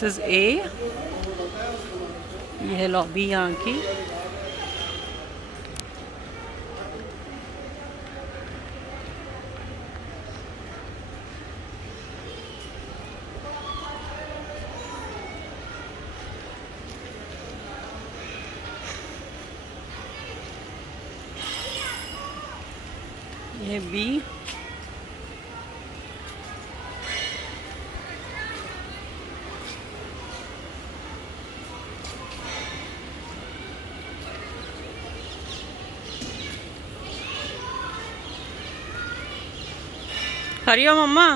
This is a, ये है lobby यहाँ की। ये बी, हरिओम अम्मा,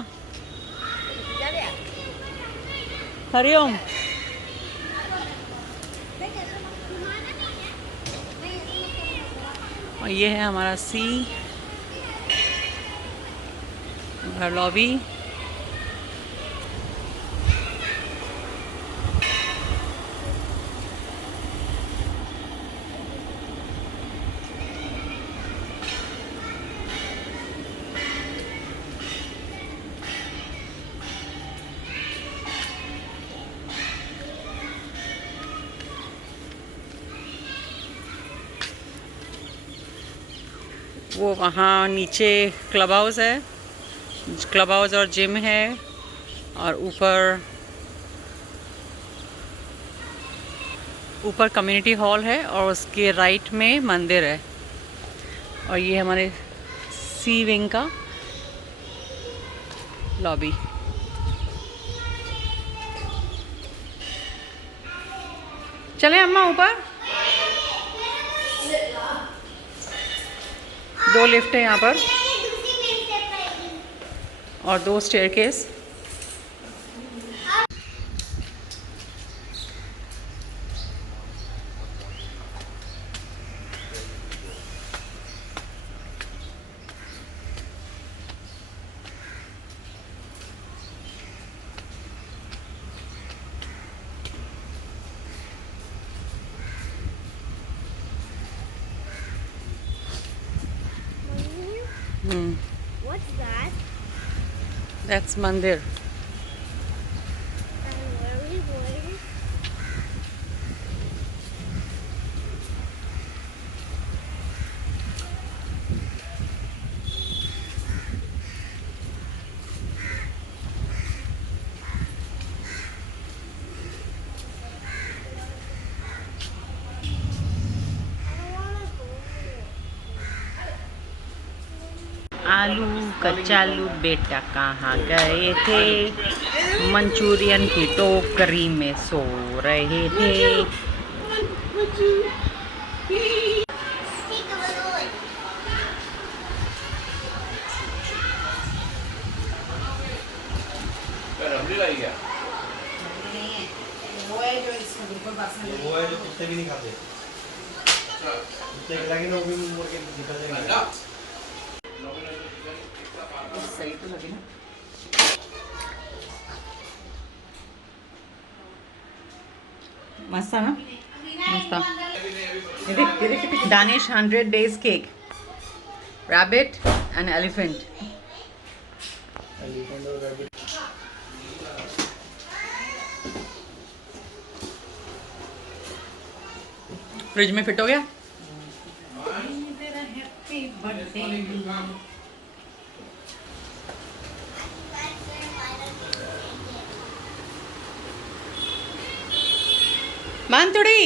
हरिओम। और ये है हमारा सी, घर लॉबी। वो वहाँ नीचे क्लब हाउस है, क्लब हाउस और जिम है, और ऊपर कम्युनिटी हॉल है, और उसके राइट में मंदिर है। और ये हमारे सी विंग का लॉबी। चलें अम्मा ऊपर। 2 लिफ्ट है यहाँ पर और 2 स्टेयरकेस। What's that? That's मंदिर। And where are we going? आलू कचालू बेटा कहाँ गए थे, मंचूरियन की टोकरी में सो रहे थे। वो है जो कुत्ते भी नहीं खाते। कुत्ते खिला के ना वो भी मुंह के निकल जाएंगे। सही तो लगे ना। मस्त है ना, मस्त। Danish 100 days cake, rabbit and elephant। Fridge में फिट हो गया। मानतुड़ी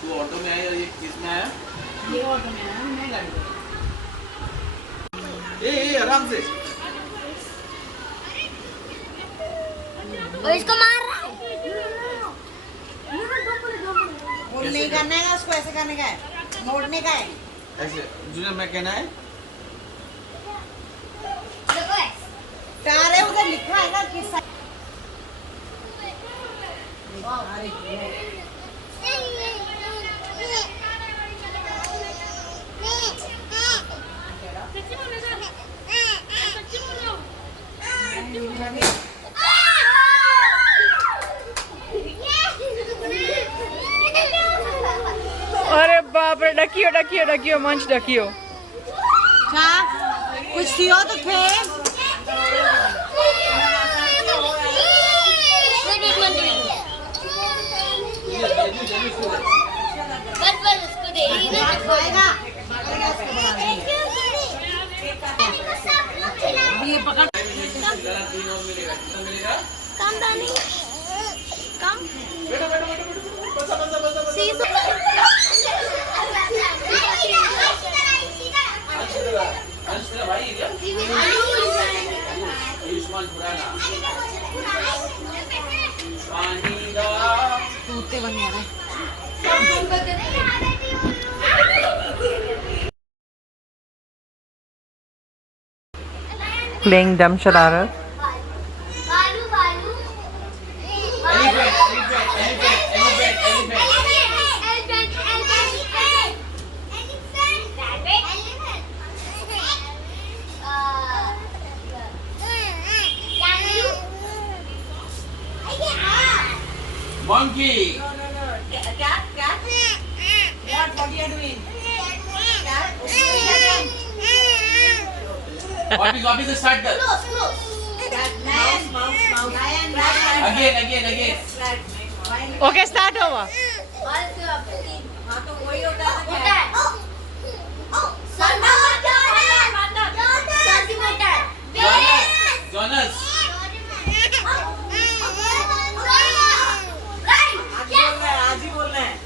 तू ऑटो में आया, ये किस में आया? ये ऑटो में आया, मैं गाड़ी में। ए आराम से। और इसको मार रहा है। वो नहीं करना है ना, उसको ऐसे करने का है, मोड़ने का है। ऐसे जूनियर मैं कहना है। देखो ऐसे। टारे उधर लिखा है ना किस साइड। अरे बाप ढकियो मंच ढकियो। अच्छा कुछ थियो तो थे खाएगा ये पकड़ कम दानी कम तूते बने रहे प्लेइंग डम शरारत। बालू बालू Monkey. What is the start? Again. Okay start हुआ। हाँ तो वही होता है Jonas. आज ही बोल रहे हैं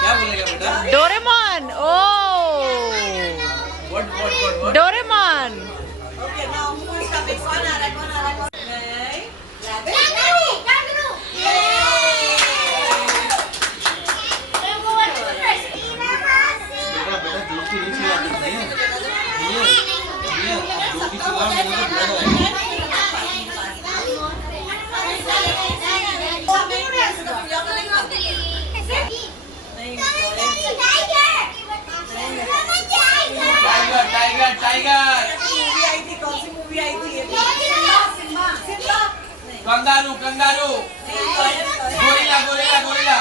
क्या बोलेगा बेटा? Doraemon. Oh What? Doraemon. Okay now who is coming कौन आ रहा है बेटा जोशी नहीं चिल्लाते जोशी चिल्ला मेरा तो ब्लड आएगा। टाइगर। मूवी आई थी कौन सी मूवी आई थी ये कंगारू गोरिल्ला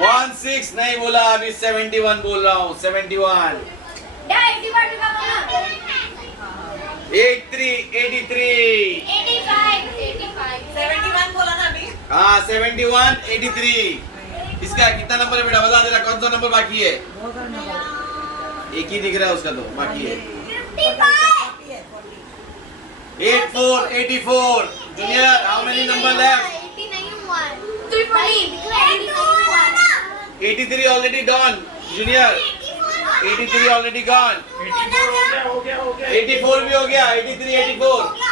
वन सिक्स नहीं बोला अभी 71 बोल रहा हूँ 71 83 71 बोला ना अभी हाँ 71 83 इसका कितना नंबर है बेटा बता देना कौन सा नंबर बाकी है एक ही दिख रहा है उसका तो बाकी है 84 84 junior how many number left 83 already done junior 83 already gone 84 भी हो गया 83 84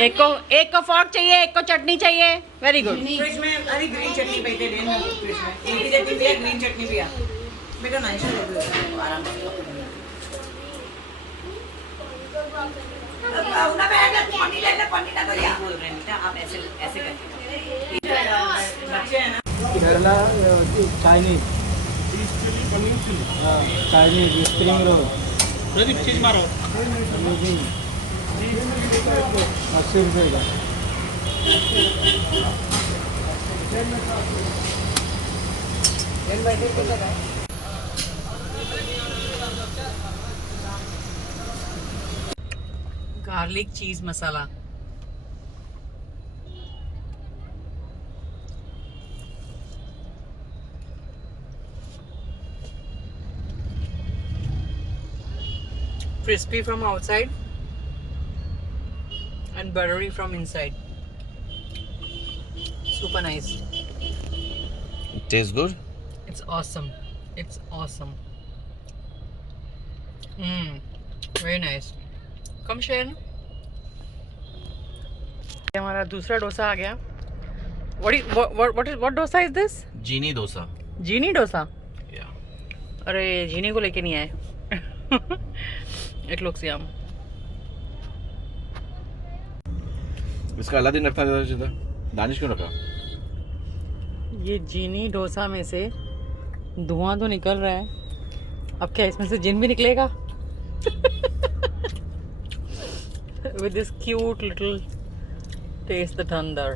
एक को फॉर्क चाहिए, एक को चटनी चाहिए। Very good. फ्रिज में अरे ग्रीन चटनी पई थी लेन फ्रिज में एक चटनी भी है ग्रीन चटनी भी है बेटा नाइस है आराम से अब ना बैठ पन्नी ना करिया बोल रहे हैं बेटा आप ऐसे ऐसे करके बच्चे हैं ना Kerala Chinese Chinese spring roll Pradeep चीज मारो 80 रुपये का गार्लिक चीज मसाला। Crispy from outside and buttery from inside. Super nice. tastes good It's awesome. It's awesome. Very nice. Come share. हमारा दूसरा डोसा आ गया। What dosa is this? Genie dosa genie dosa. yeah अरे जीनी को लेके नहीं आए। एक लोग सियाम। इसका अलादीन रखना ज़्यादा चाहिए था दानिश क्यों रखा? ये जीनी डोसा में से धुआं तो निकल रहा है, अब क्या इसमें से जिन भी निकलेगा? With this cute little taste the thunder.